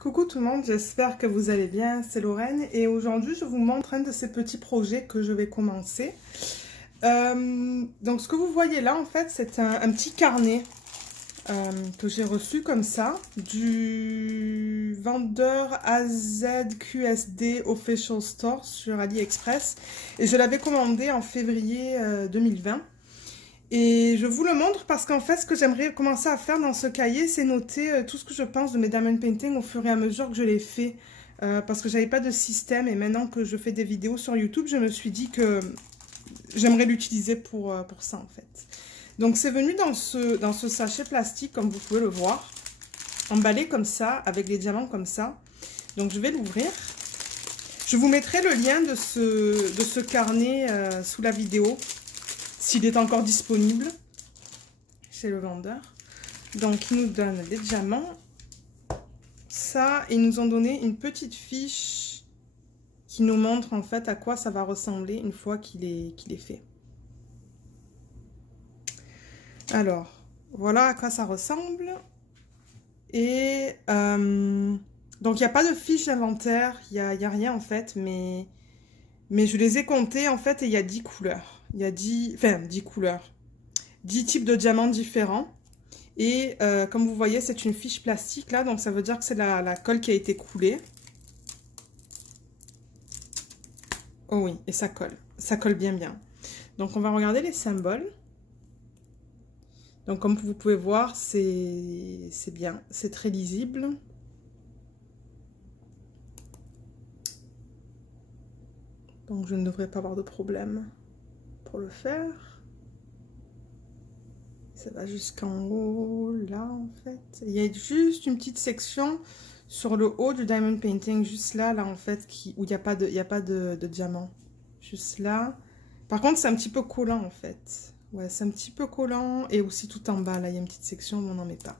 Coucou tout le monde, j'espère que vous allez bien, c'est Lorraine et aujourd'hui je vous montre un de ces petits projets que je vais commencer. Donc ce que vous voyez là en fait c'est un petit carnet que j'ai reçu comme ça du vendeur AZQSD Official Store sur AliExpress et je l'avais commandé en février 2020. Et je vous le montre parce qu'en fait, ce que j'aimerais commencer à faire dans ce cahier, c'est noter tout ce que je pense de mes diamond painting au fur et à mesure que je les fais. Parce que j'avais pas de système et maintenant que je fais des vidéos sur YouTube, je me suis dit que j'aimerais l'utiliser pour ça en fait. Donc c'est venu dans ce sachet plastique, comme vous pouvez le voir, emballé comme ça, avec les diamants comme ça. Donc je vais l'ouvrir. Je vous mettrai le lien de ce carnet sous la vidéo, s'il est encore disponible chez le vendeur. Donc, ils nous donnent des diamants. Ça, ils nous ont donné une petite fiche qui nous montre en fait à quoi ça va ressembler une fois qu'il est fait. Alors, voilà à quoi ça ressemble. Et donc, il n'y a pas de fiche d'inventaire, il n'y a rien en fait, mais je les ai comptés en fait et il y a 10 couleurs. Il y a 10 couleurs, 10 types de diamants différents. Et comme vous voyez, c'est une fiche plastique là, donc ça veut dire que c'est la colle qui a été coulée. Oh oui, et ça colle bien bien. Donc on va regarder les symboles. Donc comme vous pouvez voir, c'est bien, c'est très lisible. Donc je ne devrais pas avoir de problème pour le faire. Ça va jusqu'en haut, là en fait. Il y a juste une petite section sur le haut du diamond painting, juste là en fait, où il n'y a pas de diamant. Juste là. Par contre, c'est un petit peu collant en fait. Ouais, c'est un petit peu collant. Et aussi tout en bas, là, il y a une petite section, mais on n'en met pas.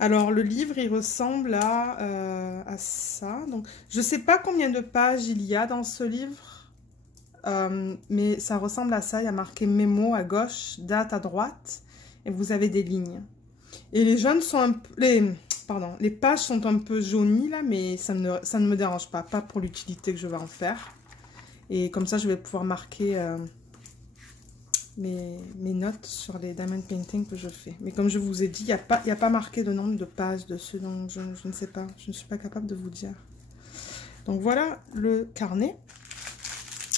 Alors, le livre, il ressemble à ça. Donc, je ne sais pas combien de pages il y a dans ce livre. Mais ça ressemble à ça, il y a marqué mémo à gauche, date à droite, et vous avez des lignes. Et les jaunes sont un peu, les pages sont un peu jaunies là, mais ça ne me dérange pas pour l'utilité que je vais en faire. Et comme ça, je vais pouvoir marquer mes notes sur les diamond painting que je fais. Mais comme je vous ai dit, il n'y a pas marqué de nombre de pages dessus, donc je ne sais pas, je ne suis pas capable de vous dire. Donc voilà le carnet.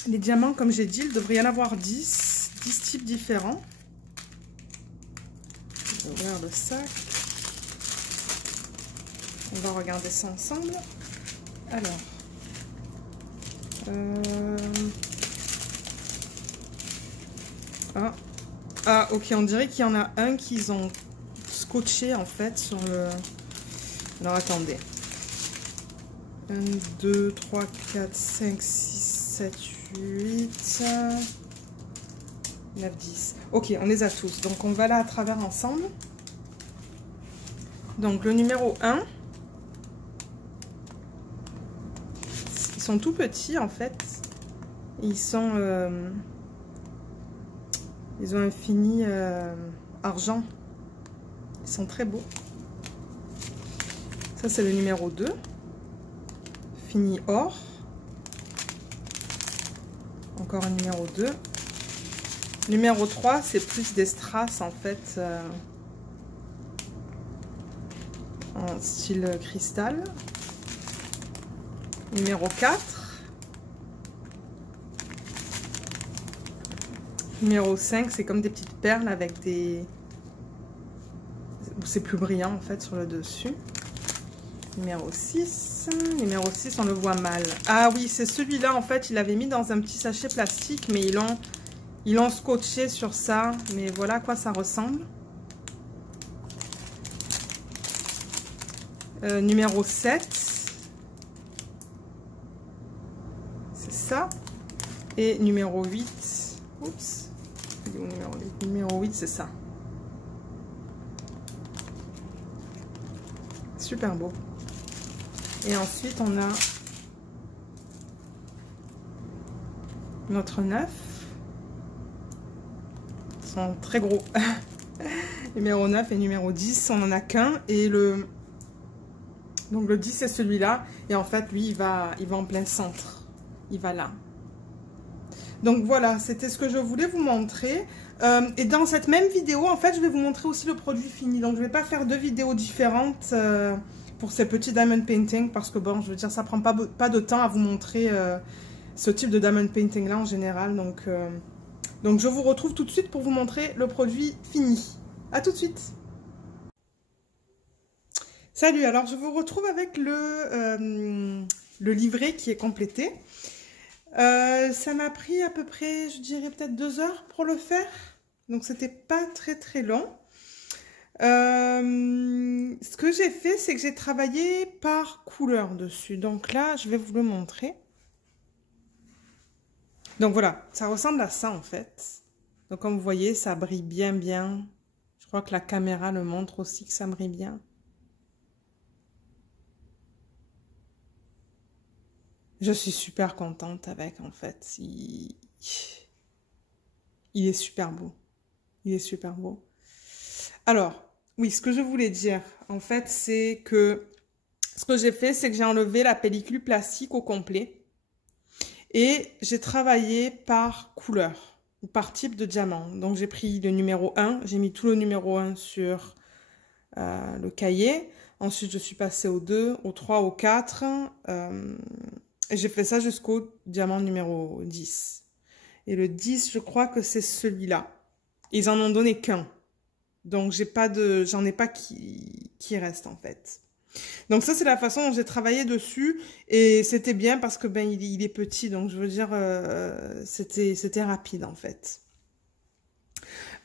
Les diamants, comme j'ai dit, il devrait y en avoir 10 types différents. Je vais ouvrir le sac. On va regarder ça ensemble. Alors. Ah, ok, on dirait qu'il y en a un qu'ils ont scotché, en fait, sur le... Alors, attendez. 1, 2, 3, 4, 5, 6, 7, 8, 9, 10. Ok, on les a tous. Donc, on va là à travers ensemble. Donc, le numéro 1. Ils sont tout petits, en fait. Ils ont un fini argent. Ils sont très beaux. Ça, c'est le numéro 2. Fini or. Encore un numéro 2. Numéro 3, c'est plus des strass en fait. En style cristal. Numéro 4. Numéro 5, c'est comme des petites perles avec des... C'est plus brillant en fait sur le dessus. Numéro 6. Numéro 6, on le voit mal. Ah oui, c'est celui-là, en fait, il l'avait mis dans un petit sachet plastique, mais ils l'ont scotché sur ça. Mais voilà à quoi ça ressemble. Numéro 7. C'est ça. Et numéro 8. Oups. Il est où numéro 8? Numéro 8, c'est ça. Super beau. Et ensuite, on a notre 9. Ils sont très gros. Numéro 9 et numéro 10, on n'en a qu'un. Et Donc le 10 c'est celui-là. Et en fait, lui, il va en plein centre. Il va là. Donc voilà, c'était ce que je voulais vous montrer. Et dans cette même vidéo, en fait, je vais vous montrer aussi le produit fini. Donc je ne vais pas faire deux vidéos différentes pour ces petits diamond painting. Parce que bon, je veux dire, ça prend pas de temps à vous montrer ce type de diamond painting là en général. Donc je vous retrouve tout de suite pour vous montrer le produit fini. À tout de suite. Salut, alors je vous retrouve avec le livret qui est complété. Ça m'a pris à peu près, je dirais peut-être 2 heures pour le faire. Donc c'était pas très long. Ce que j'ai fait, c'est que j'ai travaillé par couleur dessus. Donc là, je vais vous le montrer. Donc voilà, ça ressemble à ça en fait. Donc comme vous voyez, ça brille bien. Je crois que la caméra le montre aussi que ça brille bien. Je suis super contente avec, en fait. Il est super beau. Il est super beau. Alors, oui, ce que je voulais dire, en fait, c'est que ce que j'ai fait, c'est que j'ai enlevé la pellicule plastique au complet. Et j'ai travaillé par couleur, ou par type de diamant. Donc, j'ai pris le numéro 1. J'ai mis tout le numéro 1 sur le cahier. Ensuite, je suis passée au 2, au 3, au 4. Et j'ai fait ça jusqu'au diamant numéro 10. Et le 10, je crois que c'est celui-là. Ils en ont donné qu'un. Donc, j'en ai pas qui reste, en fait. Donc, ça, c'est la façon dont j'ai travaillé dessus. Et c'était bien parce que, ben, il est petit. Donc, je veux dire, c'était rapide, en fait.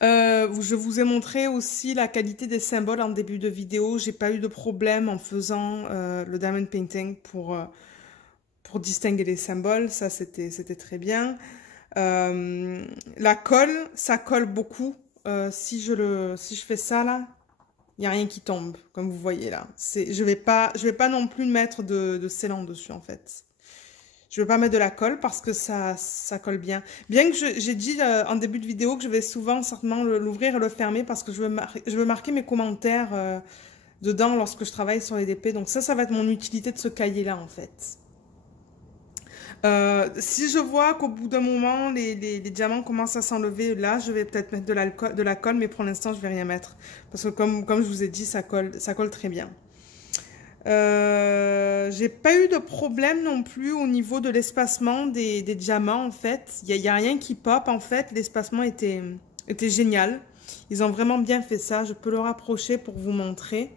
Je vous ai montré aussi la qualité des symboles en début de vidéo. J'ai pas eu de problème en faisant le diamond painting pour distinguer les symboles, ça c'était très bien. La colle, ça colle beaucoup. Si je fais ça là, il n'y a rien qui tombe, comme vous voyez là. Je vais pas non plus mettre de scellant dessus en fait. Je ne vais pas mettre de la colle parce que ça colle bien. Bien que j'ai dit en début de vidéo que je vais souvent certainement l'ouvrir et le fermer parce que je veux marquer mes commentaires dedans lorsque je travaille sur les DP. Donc ça va être mon utilité de ce cahier là en fait. Si je vois qu'au bout d'un moment, les diamants commencent à s'enlever, là, je vais peut-être mettre de la colle, mais pour l'instant, je vais rien mettre. Parce que comme je vous ai dit, ça colle très bien. J'ai pas eu de problème non plus au niveau de l'espacement des diamants, en fait. Il y a rien qui pop, en fait. L'espacement était génial. Ils ont vraiment bien fait ça. Je peux le rapprocher pour vous montrer.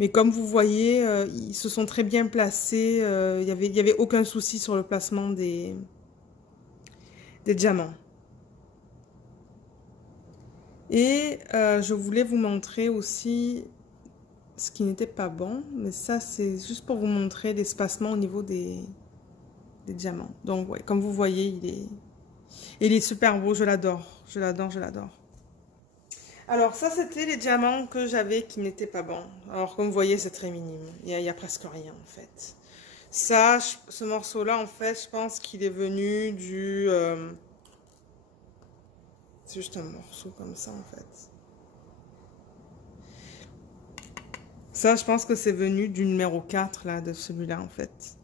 Mais comme vous voyez, ils se sont très bien placés. Il y avait aucun souci sur le placement des diamants. Et je voulais vous montrer aussi ce qui n'était pas bon. Mais ça, c'est juste pour vous montrer l'espacement au niveau des diamants. Donc, ouais, comme vous voyez, il est super beau. Je l'adore. Je l'adore. Alors, ça, c'était les diamants que j'avais qui n'étaient pas bons. Alors, comme vous voyez, c'est très minime. Il y a presque rien, en fait. Ça, ce morceau-là, en fait, je pense qu'il est venu du... C'est juste un morceau comme ça, en fait. Ça, je pense que c'est venu du numéro 4, là, de celui-là, en fait.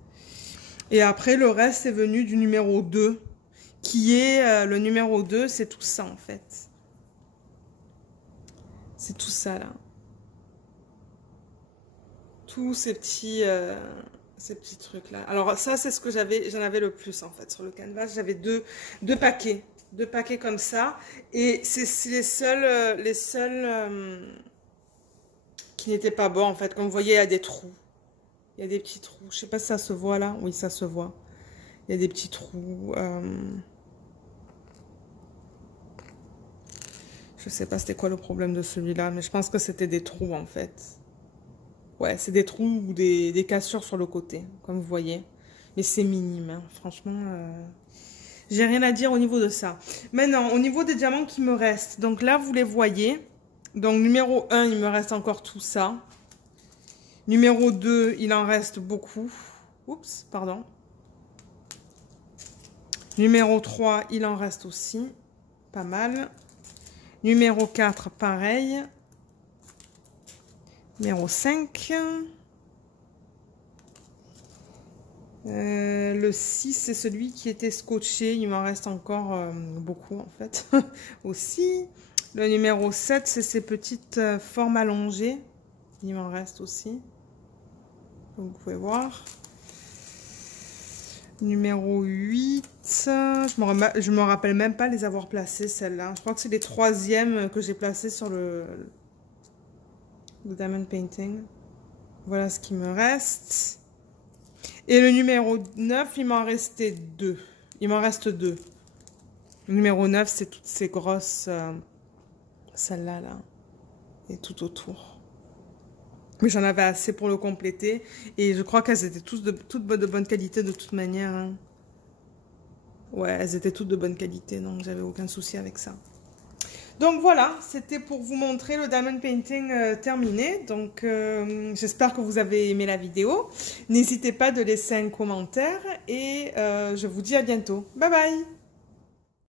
Et après, le reste, c'est venu du numéro 2, qui est... le numéro 2, c'est tout ça, en fait. C'est tout ça, là. Tous ces petits trucs-là. Alors, ça, c'est ce que j'en avais le plus, en fait, sur le canvas. J'avais deux paquets. 2 paquets comme ça. Et c'est les seuls qui n'étaient pas bons, en fait. Comme vous voyez, il y a des trous. Il y a des petits trous. Je sais pas si ça se voit, là. Oui, ça se voit. Il y a des petits trous. Je sais pas c'était quoi le problème de celui-là, mais je pense que c'était des trous en fait. Ouais, c'est des trous ou des cassures sur le côté, comme vous voyez. Mais c'est minime, hein. Franchement, j'ai rien à dire au niveau de ça. Maintenant, au niveau des diamants qui me restent, donc là, vous les voyez. Donc, numéro 1, il me reste encore tout ça. Numéro 2, il en reste beaucoup. Oups, pardon. Numéro 3, il en reste aussi. Pas mal. Numéro 4, pareil. Numéro 5. Le 6, c'est celui qui était scotché. Il m'en reste encore beaucoup, en fait, aussi. Le numéro 7, c'est ces petites formes allongées. Il m'en reste aussi. Donc, vous pouvez voir. Numéro 8. Je me rappelle même pas les avoir placées, celles-là. Je crois que c'est les 3e que j'ai placées sur le Diamond Painting. Voilà ce qui me reste. Et le numéro 9, il m'en restait 2. Il m'en reste 2. Le numéro 9, c'est toutes ces grosses... celle-là, là. Et tout autour. Mais j'en avais assez pour le compléter. Et je crois qu'elles étaient toutes de bonne qualité de toute manière. Hein. Ouais, elles étaient toutes de bonne qualité. Donc, j'avais aucun souci avec ça. Donc voilà, c'était pour vous montrer le diamond painting terminé. Donc j'espère que vous avez aimé la vidéo. N'hésitez pas de laisser un commentaire et je vous dis à bientôt. Bye bye!